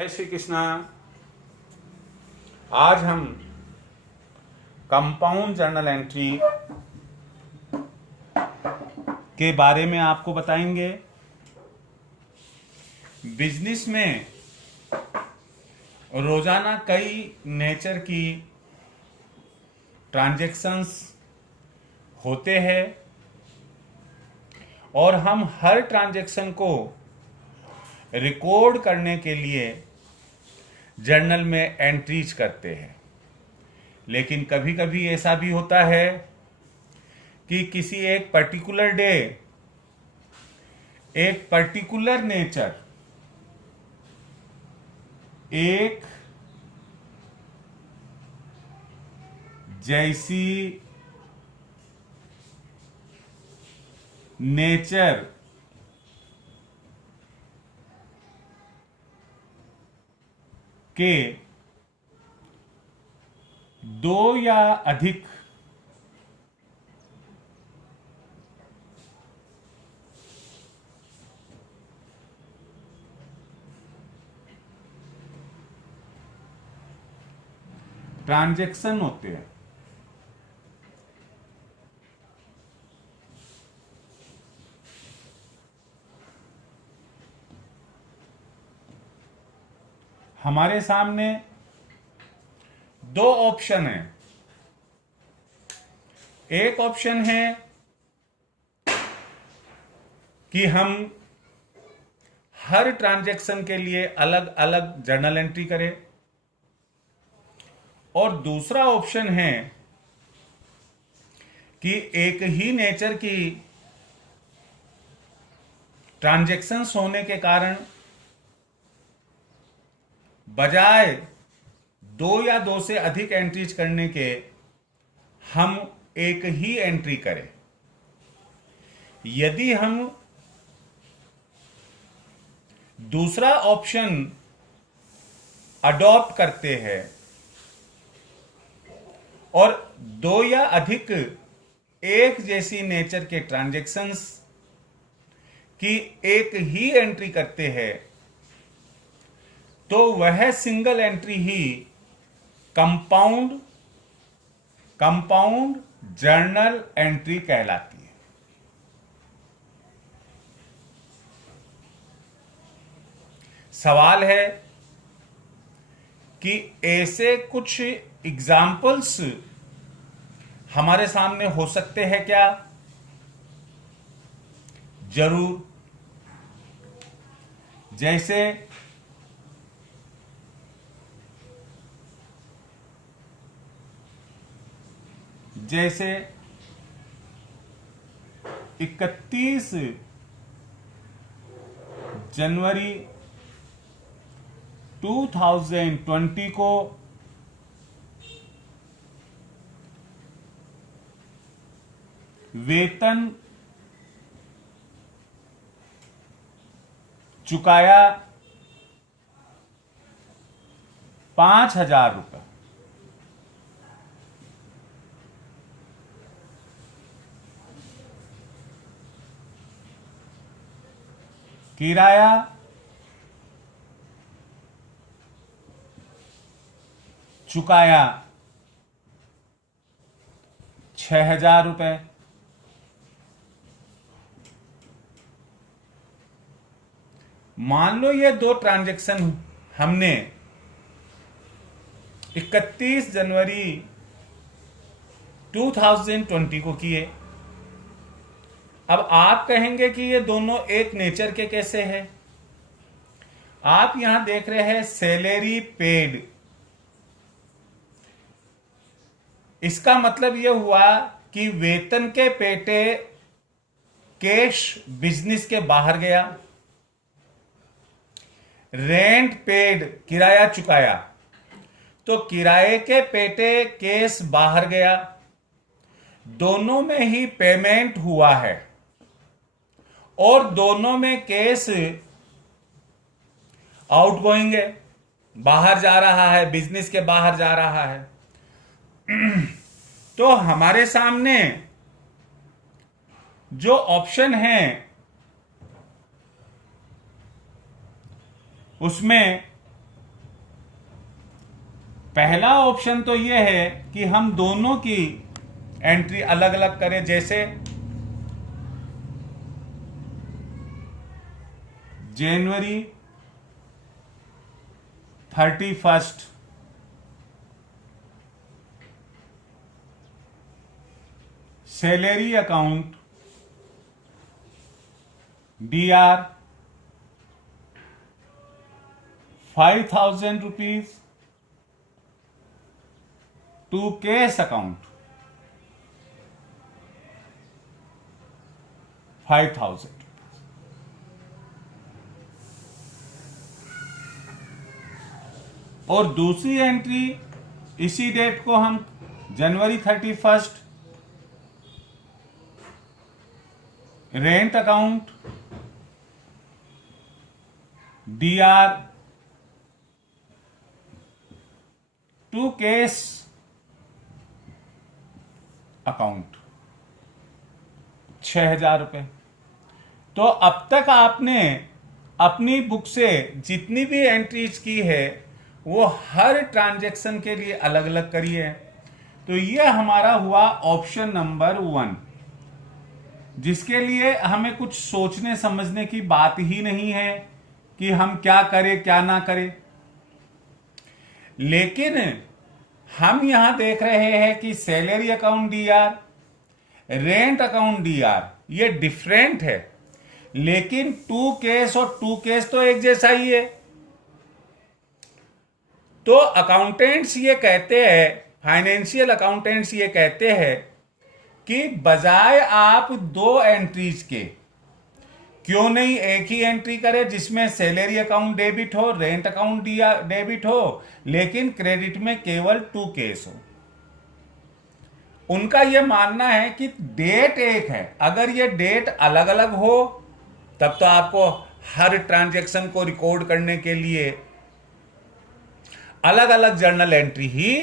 जय श्री कृष्णा। आज हम कंपाउंड जर्नल एंट्री के बारे में आपको बताएंगे। बिजनेस में रोजाना कई नेचर की ट्रांजैक्शंस होते हैं और हम हर ट्रांजैक्शन को रिकॉर्ड करने के लिए जर्नल में एंट्रीज करते हैं। लेकिन कभी कभी ऐसा भी होता है कि किसी एक पर्टिकुलर डे, एक पर्टिकुलर नेचर, एक जैसी नेचर के दो या अधिक ट्रांजैक्शन होते हैं। हमारे सामने दो ऑप्शन है। एक ऑप्शन है कि हम हर ट्रांजैक्शन के लिए अलग अलग जर्नल एंट्री करें, और दूसरा ऑप्शन है कि एक ही नेचर की ट्रांजैक्शंस होने के कारण बजाय दो या दो से अधिक एंट्रीज करने के हम एक ही एंट्री करें। यदि हम दूसरा ऑप्शन अडॉप्ट करते हैं और दो या अधिक एक जैसी नेचर के ट्रांजैक्शंस की एक ही एंट्री करते हैं, तो वह सिंगल एंट्री ही कंपाउंड जर्नल एंट्री कहलाती है। सवाल है कि ऐसे कुछ एग्जाम्पल्स हमारे सामने हो सकते हैं क्या? जरूर। जैसे 31 जनवरी 2020 को वेतन चुकाया 5,000 रुपये। किराया चुकाया 6,000 रुपये। मान लो ये दो ट्रांजैक्शन हमने 31 जनवरी 2020 को किए। अब आप कहेंगे कि ये दोनों एक नेचर के कैसे हैं? आप यहां देख रहे हैं सैलरी पेड। इसका मतलब यह हुआ कि वेतन के पेटे कैश बिजनेस के बाहर गया। रेंट पेड, किराया चुकाया, तो किराए के पेटे केस बाहर गया। दोनों में ही पेमेंट हुआ है और दोनों में केस आउटगोइंग है, बाहर जा रहा है, बिजनेस के बाहर जा रहा है। तो हमारे सामने जो ऑप्शन है उसमें पहला ऑप्शन तो यह है कि हम दोनों की एंट्री अलग अलग करें, जैसे जनवरी 31 salary account DR 5,000 rupees to cash account 5,000। और दूसरी एंट्री इसी डेट को हम जनवरी 31 rent account DR to cash account 6,000 रुपए। तो अब तक आपने अपनी बुक से जितनी भी एंट्रीज की है वो हर ट्रांजैक्शन के लिए अलग अलग करी है। तो यह हमारा हुआ ऑप्शन नंबर 1, जिसके लिए हमें कुछ सोचने समझने की बात ही नहीं है कि हम क्या करें क्या ना करें। लेकिन हम यहां देख रहे हैं कि salary account DR, rent account DR ये डिफरेंट है, लेकिन टू केस और टू केस तो एक जैसा ही है। तो अकाउंटेंट्स ये कहते हैं, फाइनेंशियल अकाउंटेंट्स ये कहते हैं कि बजाय आप दो एंट्रीज के क्यों नहीं एक ही एंट्री करें जिसमें सैलरी अकाउंट डेबिट हो, रेंट अकाउंट डेबिट हो, लेकिन क्रेडिट में केवल टू केस हो। उनका यह मानना है कि डेट एक है, अगर ये डेट अलग अलग हो तब तो आपको हर ट्रांजैक्शन को रिकॉर्ड करने के लिए अलग अलग जर्नल एंट्री ही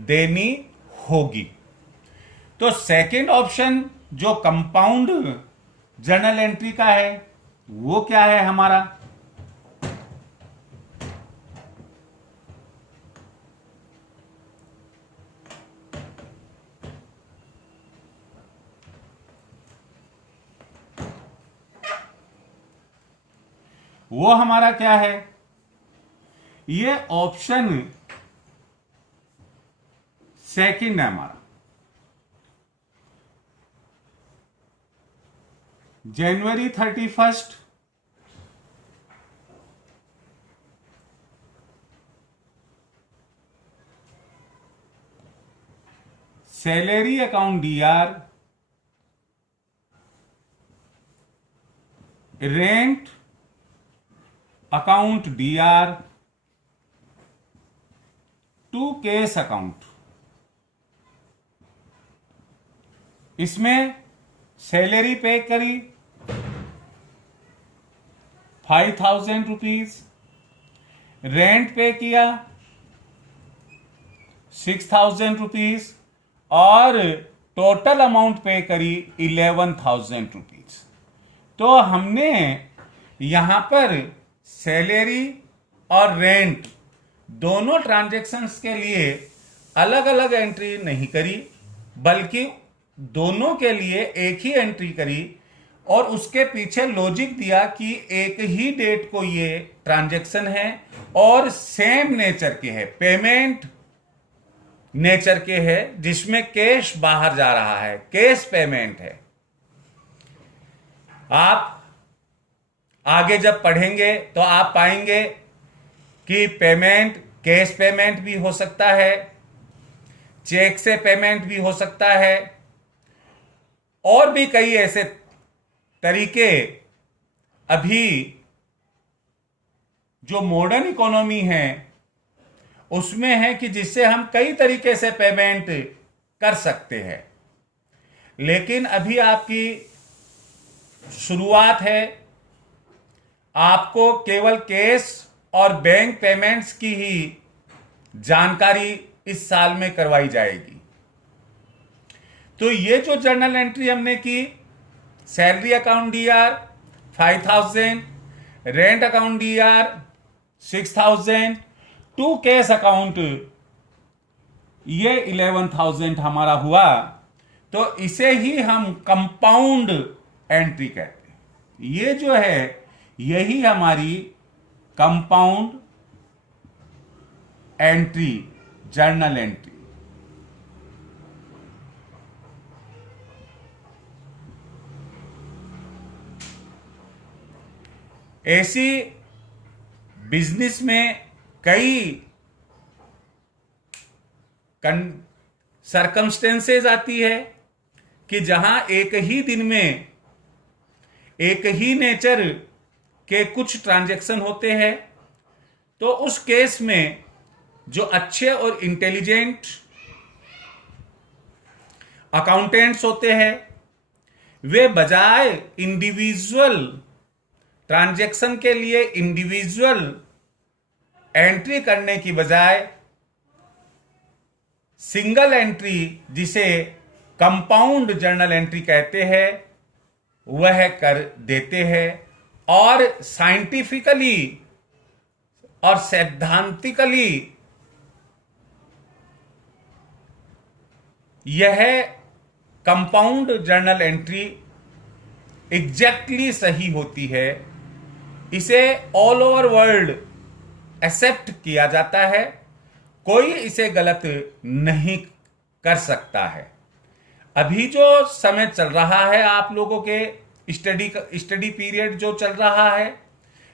देनी होगी। तो सेकंड ऑप्शन जो कंपाउंड जर्नल एंट्री का है वो क्या है हमारा, वो हमारा क्या है, ये ऑप्शन सेकंड है हमारा। जनवरी 31 salary account DR, rent account DR to cash account. इसमें सैलरी पे करी 5,000 रुपीज, रेंट पे किया 6,000 रुपीज और टोटल अमाउंट पे करी 11,000 रुपीज। तो हमने यहां पर सैलरी और रेंट दोनों ट्रांजैक्शंस के लिए अलग अलग एंट्री नहीं करी, बल्कि दोनों के लिए एक ही एंट्री करी और उसके पीछे लॉजिक दिया कि एक ही डेट को ये ट्रांजैक्शन है और सेम नेचर के है, पेमेंट नेचर के है, जिसमें कैश बाहर जा रहा है, कैश पेमेंट है। आप आगे जब पढ़ेंगे तो आप पाएंगे कि पेमेंट कैश पेमेंट भी हो सकता है, चेक से पेमेंट भी हो सकता है, और भी कई ऐसे तरीके अभी जो मॉडर्न इकोनॉमी है उसमें है कि जिससे हम कई तरीके से पेमेंट कर सकते हैं। लेकिन अभी आपकी शुरुआत है, आपको केवल कैश और बैंक पेमेंट्स की ही जानकारी इस साल में करवाई जाएगी। तो ये जो जर्नल एंट्री हमने की, salary account DR 5,000, rent account DR 6,000, to cash account ये 11,000 हमारा हुआ, तो इसे ही हम कंपाउंड एंट्री कहते हैं। ये जो है यही हमारी कंपाउंड एंट्री, जर्नल एंट्री। ऐसी बिजनेस में कई सरकमस्टेंसेस आती है कि जहां एक ही दिन में एक ही नेचर के कुछ ट्रांजैक्शन होते हैं, तो उस केस में जो अच्छे और इंटेलिजेंट अकाउंटेंट्स होते हैं, वे बजाय इंडिविजुअल ट्रांजैक्शन के लिए इंडिविजुअल एंट्री करने की बजाय सिंगल एंट्री, जिसे कंपाउंड जर्नल एंट्री कहते हैं, वह कर देते हैं। और साइंटिफिकली और सैद्धांतिकली यह कंपाउंड जर्नल एंट्री एग्जैक्टली सही होती है। इसे ऑल ओवर वर्ल्ड एक्सेप्ट किया जाता है, कोई इसे गलत नहीं कर सकता है। अभी जो समय चल रहा है, आप लोगों के स्टडी पीरियड जो चल रहा है,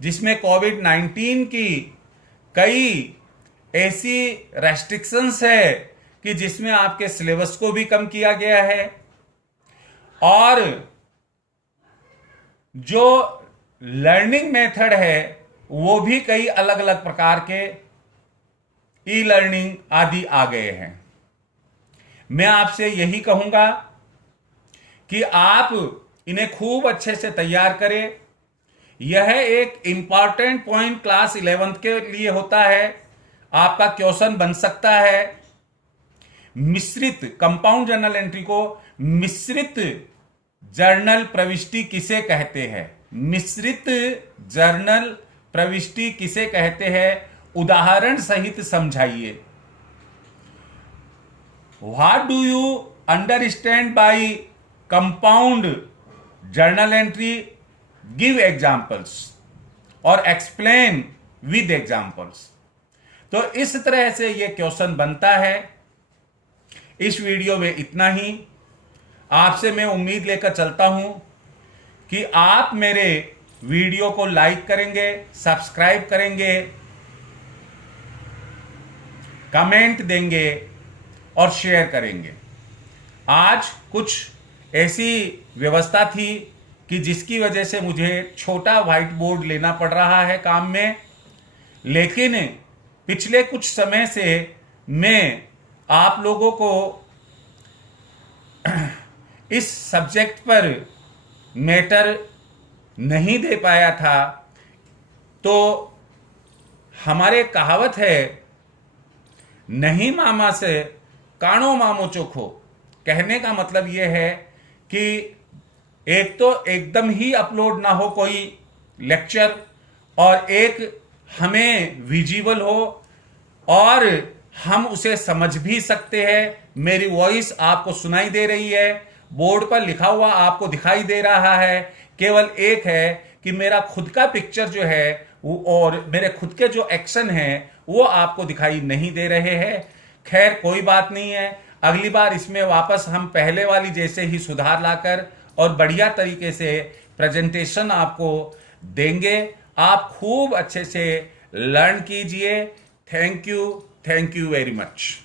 जिसमें कोविड-19 की कई ऐसी रेस्ट्रिक्शंस है कि जिसमें आपके सिलेबस को भी कम किया गया है, और जो लर्निंग मेथड है वो भी कई अलग अलग प्रकार के ई लर्निंग आदि आ गए हैं। मैं आपसे यही कहूंगा कि आप इन्हें खूब अच्छे से तैयार करें। यह एक इंपॉर्टेंट पॉइंट क्लास 11th के लिए होता है। आपका क्वेश्चन बन सकता है, मिश्रित कंपाउंड जर्नल एंट्री को मिश्रित जर्नल प्रविष्टि किसे कहते हैं? मिश्रित जर्नल प्रविष्टि किसे कहते हैं? उदाहरण सहित समझाइए। What do you understand by compound journal entry? Give examples और एक्सप्लेन विद एग्जांपल्स। तो इस तरह से यह क्वेश्चन बनता है। इस वीडियो में इतना ही। आपसे मैं उम्मीद लेकर चलता हूं कि आप मेरे वीडियो को लाइक करेंगे, सब्सक्राइब करेंगे, कमेंट देंगे और शेयर करेंगे। आज कुछ ऐसी व्यवस्था थी कि जिसकी वजह से मुझे छोटा व्हाइट बोर्ड लेना पड़ रहा है काम में, लेकिन पिछले कुछ समय से मैं आप लोगों को इस सब्जेक्ट पर मैटर नहीं दे पाया था। तो हमारे कहावत है, नहीं मामा से कानो मामो चोखो। कहने का मतलब यह है कि एक तो एकदम ही अपलोड ना हो कोई लेक्चर, और एक हमें विजिबल हो और हम उसे समझ भी सकते हैं। मेरी वॉइस आपको सुनाई दे रही है, बोर्ड पर लिखा हुआ आपको दिखाई दे रहा है। केवल एक है कि मेरा खुद का पिक्चर जो है वो और मेरे खुद के जो एक्शन हैं वो आपको दिखाई नहीं दे रहे हैं। खैर कोई बात नहीं है, अगली बार इसमें वापस हम पहले वाली जैसे ही सुधार लाकर और बढ़िया तरीके से प्रेजेंटेशन आपको देंगे। आप खूब अच्छे से लर्न कीजिए। Thank you very much.